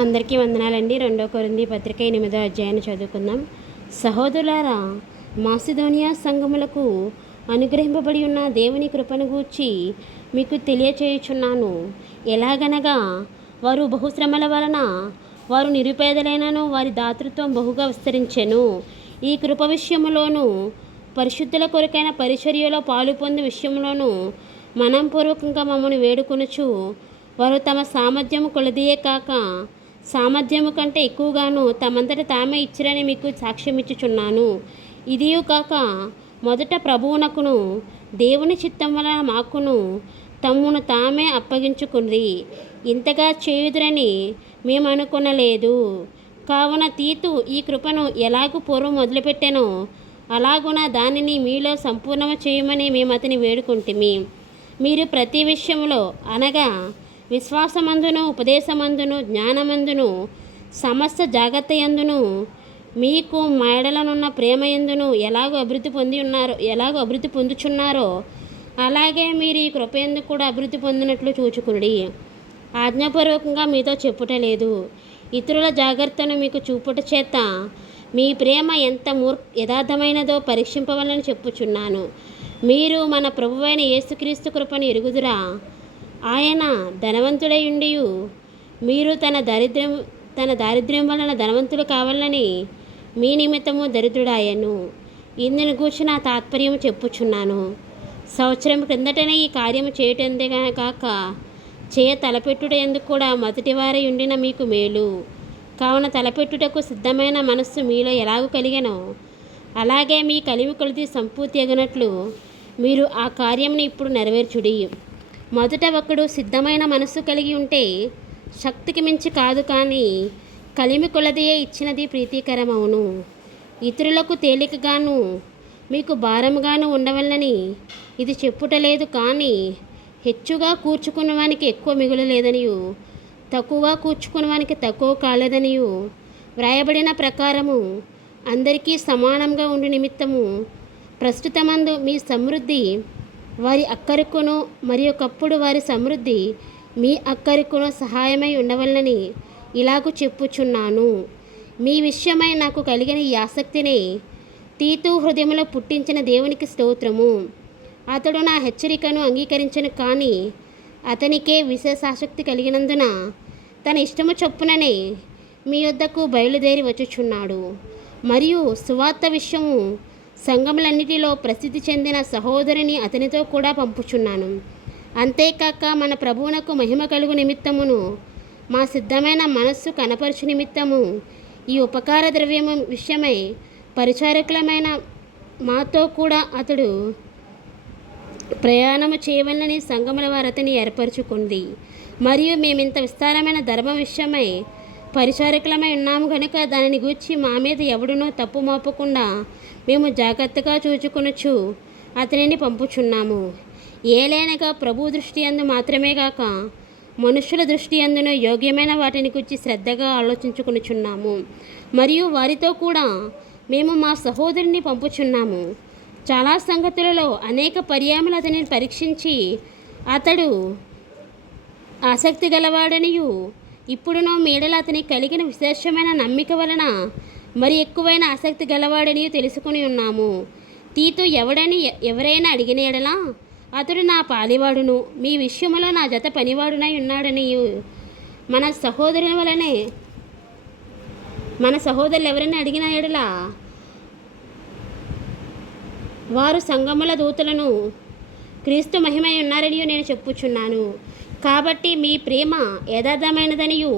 అందరికీ వందనాలండి. 2 కొరింథీ పత్రిక 8వ అధ్యాయాన్ని చదువుకుందాం. సహోదరులారా, మాసిదోనియా సంఘములకు అనుగ్రహింపబడి ఉన్న దేవుని కృపను గూర్చి మీకు తెలియచేయుచున్నాను. ఎలాగనగా వారు బహుశ్రమల వలన వారు నిరుపేదలైనను వారి దాతృత్వం బహుగా విస్తరించెను. ఈ కృప విషయములోను పరిశుద్ధుల కొరకైన పరిచర్యలో పాలు పొందు విషయంలోనూ మనంపూర్వకంగా మమ్మల్ని వేడుకొనుచు వారు తమ సామర్థ్యము కొలదియే కాక సామర్థ్యము కంటే ఎక్కువగాను తమంతట తామే ఇచ్చిరని మీకు సాక్ష్యమిచ్చుచున్నాను. ఇదియు కాక మొదట ప్రభువునకును దేవుని చిత్తం వలన మాకును తమ్మును తామే అప్పగించుకుని ఇంతగా చేయుదురని మేము అనుకొనలేదు. కావున తీతు ఈ కృపను ఎలాగూ పూర్వం మొదలుపెట్టానో అలాగున దానిని మీలో సంపూర్ణము చేయమని మేము అతని వేడుకుంటుమి. మీరు ప్రతి విషయంలో అనగా విశ్వాసమందును ఉపదేశమందును జ్ఞానమందును సమస్త జాగ్రత్తయందును మీకు మేడలనున్న ప్రేమయందును ఎలాగో అభివృద్ధి పొందుచున్నారో అలాగే మీరు ఈ కృపయందు కూడా అభివృద్ధి పొందినట్లు చూచుకునుడి. ఆజ్ఞాపూర్వకంగా మీతో చెప్పుటలేదు, ఇతరుల జాగ్రత్తను మీకు చూపుట చేత మీ ప్రేమ ఎంత యథార్థమైనదో పరీక్షింపవాలని చెప్పుచున్నాను. మీరు మన ప్రభువైన యేసుక్రీస్తు కృపను ఎరుగుదురా. ఆయన ధనవంతుడై ఉండియు మీరు తన దారిద్ర్యం వలన ధనవంతులు కావాలని మీ నిమిత్తము దరిద్రుడాయను. ఇందును గూర్చి నా తాత్పర్యము చెప్పుచున్నాను. సంవత్సరం క్రిందటనే ఈ కార్యము చేయటందే కాక తలపెట్టుట ఎందుకు కూడా మొదటివారై ఉండిన మీకు మేలు. కావున తలపెట్టుటకు సిద్ధమైన మనస్సు మీలో ఎలాగూ కలిగెనో అలాగే మీ కలిమి కొలది సంపూర్తి ఎగనట్లు మీరు ఆ కార్యమును ఇప్పుడు నెరవేర్చుడి. మొదట ఒకడు సిద్ధమైన మనస్సు కలిగి ఉంటే శక్తికి మించి కాదు, కానీ కలిమి కొలదియే ఇచ్చినది ప్రీతికరమవును. ఇతరులకు తేలికగాను మీకు భారముగాను ఉండవలనని ఇది చెప్పుటలేదు, కానీ హెచ్చుగా కూర్చుకున్నవానికి ఎక్కువ మిగులలేదనియు తక్కువగా కూర్చుకున్నవానికి తక్కువ కాలేదనియు వ్రాయబడిన ప్రకారము అందరికీ సమానంగా ఉండి నిమిత్తము ప్రస్తుతమందు మీ సమృద్ధి వారి అక్కరికును మరి ఒకప్పుడు వారి సమృద్ధి మీ అక్కరికును సహాయమై ఉండవలనని ఇలాగూ చెప్పుచున్నాను. మీ విషయమై నాకు కలిగిన ఈ ఆసక్తిని తీతు హృదయంలో పుట్టించిన దేవునికి స్తోత్రము. అతడు నా హెచ్చరికను అంగీకరించను, కానీ అతనికే విశేషాసక్తి కలిగినందున తన ఇష్టము చొప్పుననే మీ వద్దకు బయలుదేరి వచ్చుచున్నాడు. మరియు సువార్త విషయము సంఘములన్నిటిలో ప్రసిద్ధి చెందిన సహోదరిని అతనితో కూడా పంపుచున్నాను. అంతేకాక మన ప్రభువునకు మహిమ కలుగు నిమిత్తమును మా సిద్ధమైన మనస్సు కనపరచు నిమిత్తము ఈ ఉపకార ద్రవ్యము విషయమై పరిచారకులమైన మాతో కూడా అతడు ప్రయాణము చేయవలనని సంఘముల వారు అతని ఏర్పరచుకుంది. మరియు మేమింత విస్తారమైన ధర్మ విషయమై పరిచారకులమై ఉన్నాము కనుక దానిని గూర్చి మా మీద ఎవడునో తప్పు మోపకుండా మేము జాగ్రత్తగా చూచుకొనుచు అతనిని పంపుచున్నాము. ఏలైనగా ప్రభు దృష్టి యందు మాత్రమే కాక మనుషుల దృష్టి యందును యోగ్యమైన వాటిని గురించి శ్రద్ధగా ఆలోచించుకొనుచున్నాము. మరియు వారితో కూడా మేము మా సహోదరుని పంపుచున్నాము. చాలా సంగతులలో అనేక పర్యాయములు అతనిని పరీక్షించి అతడు ఆసక్తి గలవాడనియు ఇప్పుడునో మీడల అతనికి కలిగిన విశేషమైన నమ్మిక వలన మరి ఎక్కువైన ఆసక్తి గలవాడని తెలుసుకుని ఉన్నాము. తీతు ఎవరైనా అడిగిన ఎడలా అతడు నా పాలివాడును మీ విషయంలో నా జత పనివాడునై ఉన్నాడని మన సహోదరులు ఎవరైనా అడిగిన ఎడలా వారు సంఘముల దూతలను క్రీస్తు మహిమై ఉన్నారని నేను చెప్పుచున్నాను. కాబట్టి మీ ప్రేమ యథార్థమైనదనియు